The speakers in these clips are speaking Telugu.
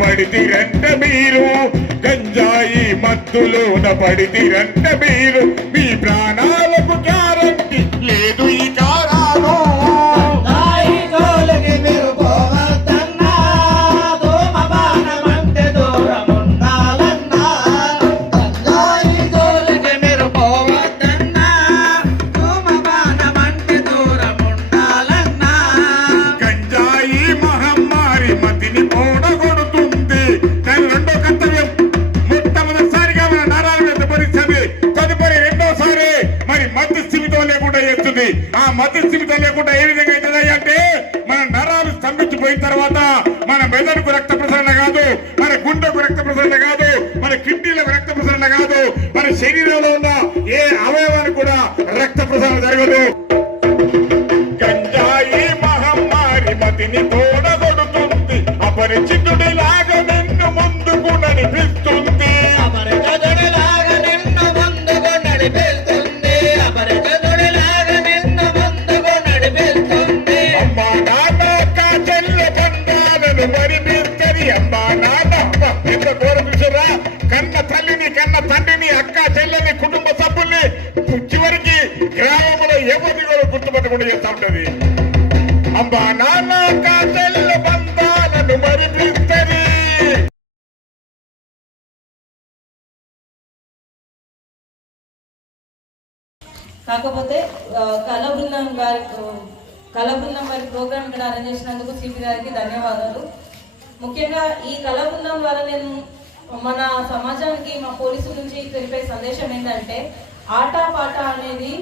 పడితిరంట మీరు, గంజాయి మత్తులోన పడితిరంట మీరు, మీ ప్రాణాలకు గ్యారంటీ లేదు ఈ కారాలు. ఆ మధ్య స్థిమితం లేకుండా ఏ విధంగా అవుతుంది అంటే మన నరాలు స్తంభించిపోయిన తర్వాత మన మెదడుకు రక్త ప్రసరణ కాదు, మన గుండెకు రక్త ప్రసరణ కాదు, మన కిడ్నీలకు రక్త ప్రసరణ కాదు, మన శరీరంలో ఉన్న ఏ అవయవానికి కూడా రక్త ప్రసరణ జరగదు. గంజాయి మహమ్మారి మతిని తోడగొడుతుంది, అపరిచితుడిలాగా నిన్ను ముందుకు నడిపిస్తుంది. కన్న తల్లిని, కన్న తండ్రిని, అక్క చెల్లెని, కుటుంబ సభ్యుల్ని చివరికి గ్రామంలో ఎవరిని కూడా గుర్తుపట్టకుండా చేస్తా ఉంటది. అమ్మా నాన్న అక్క చెల్లె బంధాలను మరిపిస్తుంది. కాకపోతే కళబృందం వారి ప్రోగ్రామ్ ఇక్కడ అరేంజ్ చేసినందుకు సిపి గారికి ధన్యవాదాలు. ముఖ్యంగా ఈ కళబృందం ద్వారా నేను మన సమాజానికి, మా పోలీసుల నుంచి తెలిపే సందేశం ఏంటంటే, ఆట పాట అనేది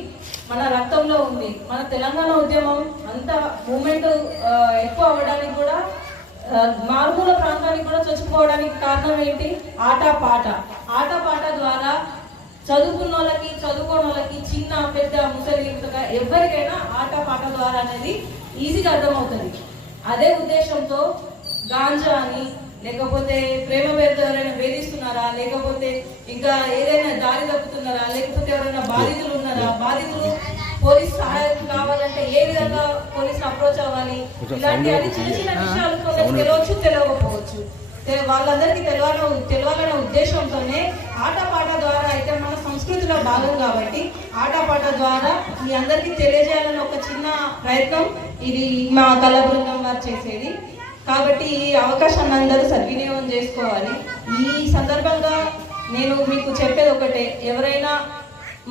మన రక్తంలో ఉంది. మన తెలంగాణ ఉద్యమం అంత మూమెంట్ ఎక్కువ అవ్వడానికి కూడా, మారుమూల ప్రాంతానికి కూడా చొచ్చుకోవడానికి కారణం ఏంటి? ఆట పాట. ఆట పాట ద్వారా చదువుకున్న వాళ్ళకి, చదువుకోని వాళ్ళకి, చిన్న పెద్ద ముసలి ఎవరికైనా ఆట పాట ద్వారా అనేది ఈజీగా అర్థమవుతుంది. అదే ఉద్దేశంతో గాంజా అని, లేకపోతే ప్రేమ పేరుతో ఎవరైనా వేధిస్తున్నారా, లేకపోతే ఇంకా ఏదైనా దారి తప్పుతున్నారా, లేకపోతే ఎవరైనా బాధితులు ఉన్నారా, బాధితులు పోలీస్ సహాయం కావాలంటే ఏ విధంగా పోలీసులు అప్రోచ్ అవ్వాలి, ఇలాంటి అన్ని చిన్న చిన్న విషయాలు తెలియవచ్చు, తెలియకపోవచ్చు. వాళ్ళందరికీ తెలవాలన్న ఉద్దేశంతోనే ఆటపాట ద్వారా అయితే మన సంస్కృతిలో భాగం కాబట్టి ఆటపాట ద్వారా మీ అందరికీ తెలియజేయాలని ఒక చిన్న ప్రయత్నం ఇది మా కళా బృందం వారు చేసేది. కాబట్టి ఈ అవకాశాన్ని అందరూ సద్వినియోగం చేసుకోవాలి. ఈ సందర్భంగా నేను మీకు చెప్పేది ఒకటే, ఎవరైనా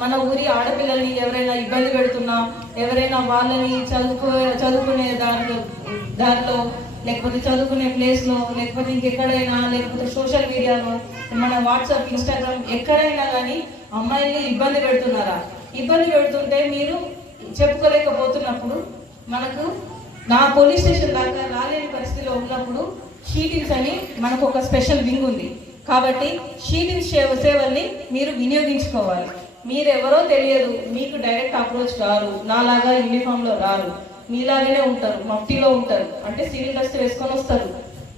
మన ఊరి ఆడపిల్లల్ని ఎవరైనా ఇబ్బంది పెడుతున్నా, ఎవరైనా వాళ్ళని చదువుకునే దారిలో లేకపోతే చదువుకునే ప్లేస్లో, లేకపోతే ఇంకెక్కడైనా, లేకపోతే సోషల్ మీడియాలో, మన వాట్సాప్, ఇన్స్టాగ్రామ్ ఎక్కడైనా కానీ అమ్మాయిల్ని ఇబ్బంది పెడుతున్నారా, ఇబ్బంది పెడుతుంటే మీరు చెప్పుకోలేకపోతున్నప్పుడు మనకు నా పోలీస్ స్టేషన్ దాకా రాలేని పరిస్థితిలో ఉన్నప్పుడు షీటింగ్స్ అని మనకు ఒక స్పెషల్ వింగ్ ఉంది. కాబట్టి షీటింగ్స్ సేవల్ని మీరు వినియోగించుకోవాలి. మీరెవరో తెలియదు, మీకు డైరెక్ట్ అప్రోచ్ రారు, నాలాగా యూనిఫామ్లో రారు, మీలాగానే ఉంటారు, మఫ్టీలో ఉంటారు, అంటే సివిల్ డ్రెస్ వేసుకొని వస్తారు.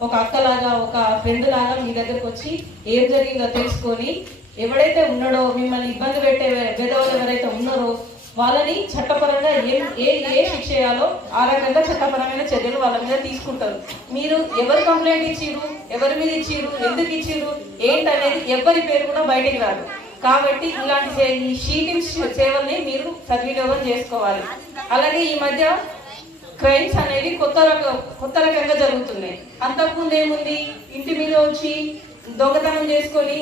ఒక అక్కలాగా, ఒక ఫ్రెండ్ లాగా మీ దగ్గరకు వచ్చి ఏం జరిగిందో తెలుసుకొని, ఎవడైతే ఉన్నాడో మిమ్మల్ని ఇబ్బంది పెట్టే పేదవాళ్ళు ఎవరైతే ఉన్నారో వాళ్ళని చట్టపరంగా ఏ శిక్ష చేయాలో ఆ రకంగా చట్టపరమైన చర్యలు వాళ్ళ మీద తీసుకుంటారు. మీరు ఎవరు కంప్లైంట్ ఇచ్చిరు, ఎవరి మీద ఇచ్చిరు, ఎందుకు ఇచ్చిరు ఏంటనేది ఎవరి పేరు కూడా బయటికి రాదు. కాబట్టి ఇలాంటి ఈ షీటింగ్ సేవల్ని మీరు సద్వినియోగం చేసుకోవాలి. అలాగే ఈ మధ్య క్రైమ్స్ అనేవి కొత్త రకంగా జరుగుతున్నాయి. అంతకుముందు ఏముంది, ఇంటి మీద వచ్చి దొంగతనం చేసుకొని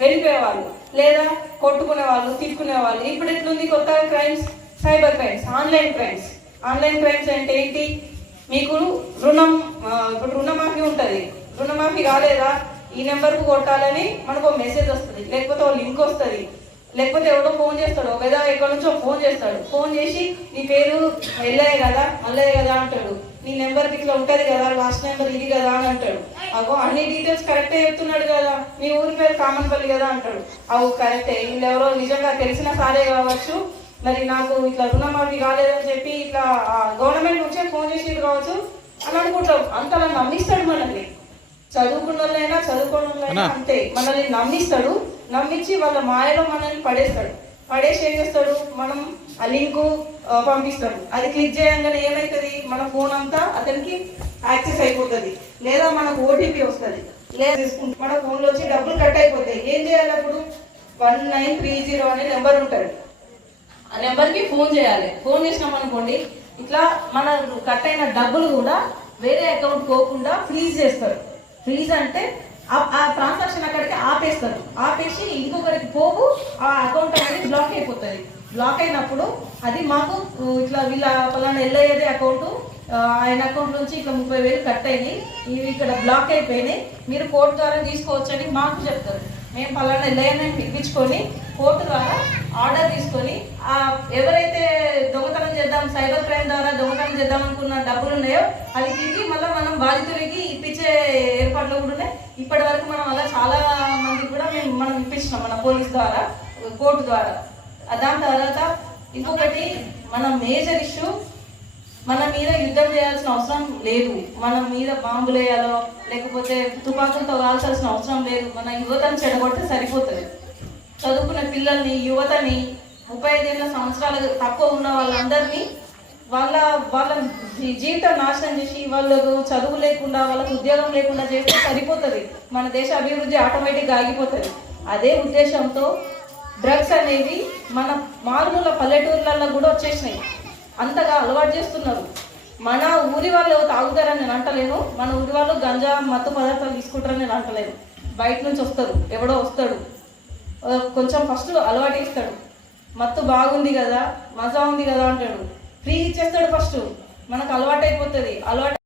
వెళ్ళిపోయేవాళ్ళు, లేదా కొట్టుకునే వాళ్ళు, తిట్టుకునే వాళ్ళు. ఇప్పుడు ఎట్లుంది కొత్తగా crimes? Cyber crimes, online crimes. Online crimes అంటే ఏంటి? మీకు ఇప్పుడు రుణమాఫీ ఉంటుంది, రుణమాఫీ కాలేదా, ఈ నెంబర్కు కొట్టాలని మనకు ఒక మెసేజ్ వస్తుంది, లేకపోతే ఒక లింక్ వస్తుంది, లేకపోతే ఎవడో ఫోన్ చేస్తాడు, లేదా ఎక్కడి నుంచో ఫోన్ చేస్తాడు. ఫోన్ చేసి నీ పేరు వెళ్ళాయి కదా, మళ్ళీ కదా అంటాడు, నీ నెంబర్కి ఇట్లా ఉంటుంది కదా, లాస్ట్ నెంబర్ ఇది కదా అని అంటాడు. అగో అన్ని డీటెయిల్స్ కరెక్టే చెప్తున్నాడు కదా, మీ ఊరి పేరు కామన్పల్లి కదా అంటాడు. అవు కరెక్టే, వీళ్ళు ఎవరో నిజంగా తెలిసిన సారే కావచ్చు, మరి నాకు ఇట్లా రుణమాఫీ కాలేదని చెప్పి ఇట్లా గవర్నమెంట్ నుంచే ఫోన్ చేసి కావచ్చు అని అనుకుంటాం. అంతలా నమ్మిస్తాడు మనల్ని. చదువుకున్న వాళ్ళైనా చదువుకోని వాళ్ళైనా అంతే, మనల్ని నమ్మిస్తాడు. నమ్మించి వాళ్ళ మాయలో మనల్ని పడేసి ఏం చేస్తాడు, మనం ఆ లింకు పంపిస్తాడు. అది క్లిక్ చేయగానే ఏమవుతుంది, మన ఫోన్ అంతా అతనికి యాక్సెస్ అయిపోతుంది, లేదా మనకు ఓటీపీ వస్తుంది. లేదు తీసుకుంటాం, మన ఫోన్లో వచ్చి డబ్బులు కట్ అయిపోతాయి. ఏం చేయాలి అప్పుడు? 1930 అనే నెంబర్ ఉంటుంది. ఆ నెంబర్కి ఫోన్ చేయాలి. ఫోన్ చేసినాం అనుకోండి, ఇట్లా మన కట్ అయిన డబ్బులు కూడా వేరే అకౌంట్ పోకుండా ఫ్రీజ్ చేస్తారు. ఫ్రీజ్ అంటే ఆ ట్రాన్సాక్షన్ అక్కడికి ఆపేస్తారు. ఆపేసి ఇంకొకరికి పోవు, ఆ అకౌంట్ అనేది బ్లాక్ అయిపోతుంది. బ్లాక్ అయినప్పుడు అది మాకు ఇట్లా వీళ్ళ పలానా ఎల్లయ్యేది అకౌంట్, ఆయన అకౌంట్ నుంచి ఇట్లా 30,000 కట్ అయినాయి, ఇవి ఇక్కడ బ్లాక్ అయిపోయినాయి, మీరు కోర్టు ద్వారా తీసుకోవచ్చని మాకు చెప్తారు. మేము పలానా ఎల్లయ్యని పిలిపించుకొని కోర్టు ద్వారా ఆర్డర్ తీసుకొని ఎవరైతే దొంగతనం చేద్దాం, సైబర్ క్రైమ్ ద్వారా దొంగతనం చేద్దాం అనుకున్న డబ్బులు ఉన్నాయో అది తిరిగి మళ్ళీ మనం బాధితులకి ఇప్పించే ఏర్పాట్లు కూడా ఉన్నాయి. ఇప్పటి వరకు మనం అలా చాలా మందికి కూడా మనం ఇప్పించినాం మన పోలీస్ ద్వారా, కోర్టు ద్వారా. దాని తర్వాత ఇంకొకటి మన మేజర్ ఇష్యూ, మన మీద యుద్ధం చేయాల్సిన అవసరం లేదు, మన మీద బాంబులు వేయాలో లేకపోతే తుపాకులతో కాల్చాల్సిన అవసరం లేదు. మన యువతను చెడగొడితే సరిపోతుంది. చదువుకున్న పిల్లల్ని, యువతని, 35 సంవత్సరాలు తక్కువ ఉన్న వాళ్ళందరినీ వాళ్ళ జీవితం నాశనం చేసి వాళ్ళకు చదువు లేకుండా, వాళ్ళకు ఉద్యోగం లేకుండా చేస్తే సరిపోతుంది. మన దేశ అభివృద్ధి ఆటోమేటిక్గా ఆగిపోతుంది. అదే ఉద్దేశంతో డ్రగ్స్ అనేవి మన మారుమూల పల్లెటూర్లలో కూడా వచ్చేసినాయి. అంతగా అలవాటు చేస్తున్నారు. మన ఊరి వాళ్ళు తాగుతారని నేను అంటలేను, మన ఊరి వాళ్ళు గంజా మత్తు పదార్థాలు తీసుకుంటారని నేను అంటలేను. బయట నుంచి వస్తారు, ఎవడో వస్తాడు, కొంచెం ఫస్ట్ అలవాటు ఇస్తాడు, మత్తు బాగుంది కదా, మజా ఉంది కదా అంటాడు, ఫ్రీ ఇచ్చేస్తాడు ఫస్ట్, మనకు అలవాటు అయిపోతుంది. అలవాటు